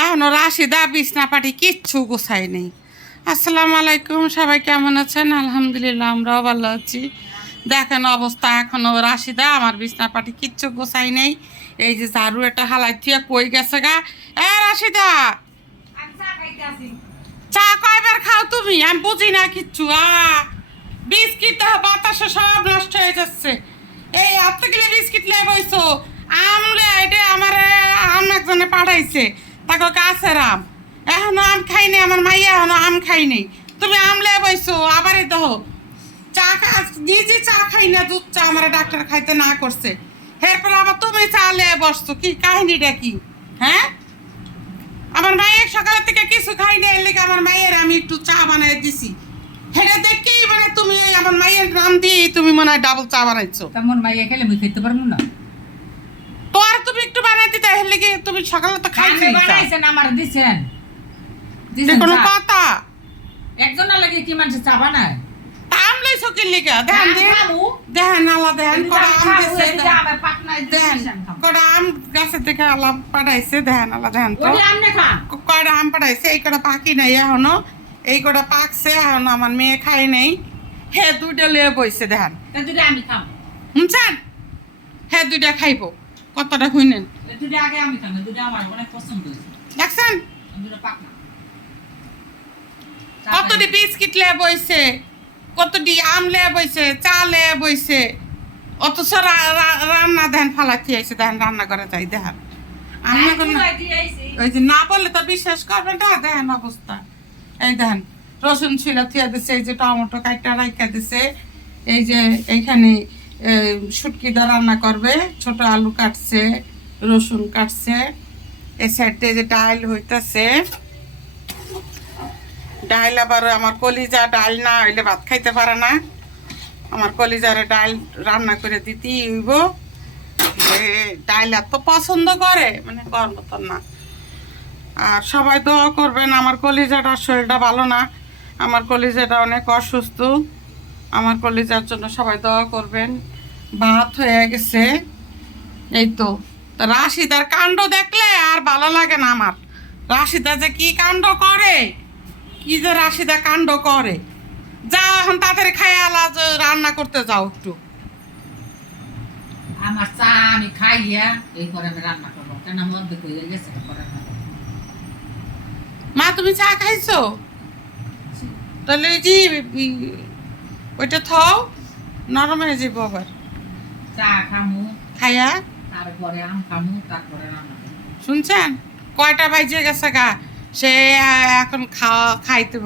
এখনো রাশিদা বিছনা পাটি কিচ্ছু গোছাই নেই। আসসালামু আলাইকুম, সবাই কেমন আছেন? আলহামদুলিল্লাহ, আমরাও ভালো আছি। দেখেন অবস্থা, এখনো রাশিদা আমার বিছনা পাটি কিচ্ছু গোছাই নেই। এই যে ঝাড়ু একটা হালাই থিয়া কই গেছে গা। রাশিদা, চা কয়বার খাও তুমি? আমি বুঝি না কিচ্ছু। বিস্কিট বাতাসে সব নষ্ট হয়ে যাচ্ছে। এই আত্মা গেলে বিস্কিট লে বইছো আমলে, এটা আমার আম একজনে পাঠাইছে, তাকে গাছের আম। এখনো আম খাইনি, আমার মাইয়া এখনো আম খাইনি। তুমি আমলে বইছো আবার এই দেখো চা নিজে চা খাই না, দুধ চা আমার ডাক্তার খাইতে না করছে। এরপর আবার তুমি চা লে বসছো, কি কাহিনীটা কি? হ্যাঁ, আমার মায়ের সকালের থেকে কিছু খাইনি, এর লেগে আমার মায়ের আমি একটু চা বানাই দিছি। হেটা দেখেই মানে তুমি আমার মায়ের নাম দিয়ে তুমি মনে হয় ডাবল চা বানাইছো। তেমন মাইয়া খেলে মুই খেতে পারবো না। তো আর তুমি একটু বানাই দিতে, এর লেগে তুমি সকালে তো খাইছো। বানাইছেন আমার দিছেন কোনো কথা একজন লাগে কি মানুষ চা বানায়? আম লইছো কি লেগে? দেখেন দেখেন আলা দেখেন কড়া আম দিছে, দেখেন কড়া আম গাছের থেকে আলা পাঠাইছে। দেখেন আলা দেখেন তো কয়টা আম পাঠাইছে। এই কটা পাকি নাই এখনো, এই কটা পাকছে এখনো, আমার মেয়ে খাই নাই। হে দুইটা লিয়ে বইছে দেখেন। আমি খাবো শুনছেন? হে দুইটা খাইবো, কতটা খুইনেন দুটো আগে আমি খাবো, দুটো আমার অনেক পছন্দ হয়েছে। দেখছেন দুটো পাক না কতটি বিস্কিট লে বইছে, কতটি আম লে বইছে, চা লে বইছে, অথচ রান্না দেন ফালাচ্ছি আইছে। দেখেন রান্না করে যাই দেখেন। আমি ওই যে না বললে তো বিশ্বাস করবেন না। দেখেন অবস্থা, এই দেখেন রসুন ছিলা থিয়া দিছে, এই যে টমেটো কাইটা রাইখা দিছে, এই যে এইখানে শুটকি দা রান্না করবে, ছোট আলু কাটছে, রসুন কাটছে। এই সাইডে যে ডাল হইতাছে, ডাল আবার আমার কলিজা ডাল না হইলে ভাত খাইতে পারে না। আমার কলিজারে ডাল রান্না করে দিতেই হইব। ডাল এত পছন্দ করে মানে কর মতন না। আর সবাই দোয়া করবেন, আমার কলিজাটার শরীরটা ভালো না, আমার কলিজাটা অনেক অসুস্থ। আমার কলিজার জন্য সবাই দোয়া করবেন। ভাত হয়ে গেছে এই তো। রাশিদার কাণ্ড দেখলে আর ভালো লাগে না আমার। রাশিদা যে কি কাণ্ড করে, কি যে রাশিদা কাণ্ড করে। যাও এখন তাড়াতাড়ি খাই আলা, রান্না করতে যাও একটু। আমার চা আমি খাইয়া এই করে আমি রান্না করবো, কেন মধ্যে কইয়া গেছে করে না। মা তুমি চা খাইছো? তাহলে জি ওইটা থাও, নরম হয়ে যাবো আবার। চা খামু খাইয়া তারপরে আম খামু, তারপরে রান্না করবো। শুনছেন কয়টা বাজে গেছে গা? সে এখন খাইতে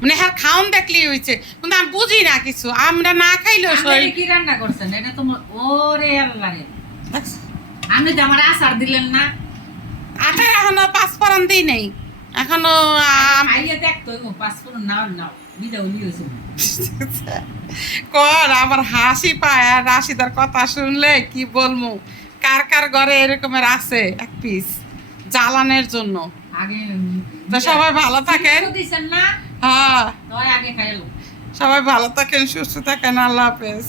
মানে হ্যাঁ খাওন দেখলেই হয়েছে, কিন্তু আমি বুঝি না কিছু। আমরা না খাইলেও আপনি কি রান্না করছেন? এটা তো ওরে আল্লাহ রে, আপনি তো আমার আচার দিলেন না। আচার এখনো পাঁচফোড়ন দিই নেই এখনো। খাইয়ে দেখতো পাঁচফোড়ন নাও নাও বিদাও লিয়েছে কর আমার হাসি পায়। আর রাশিদার কথা শুনলে কি বলবো, কার কার ঘরে এরকমের আছে এক পিস জ্বালানের জন্য। আগে তো সবাই ভালো থাকেন। দিছেন না? হ্যাঁ, আগে খাইলো। সবাই ভালো থাকেন, সুস্থ থাকেন, আল্লাহ হাফেজ।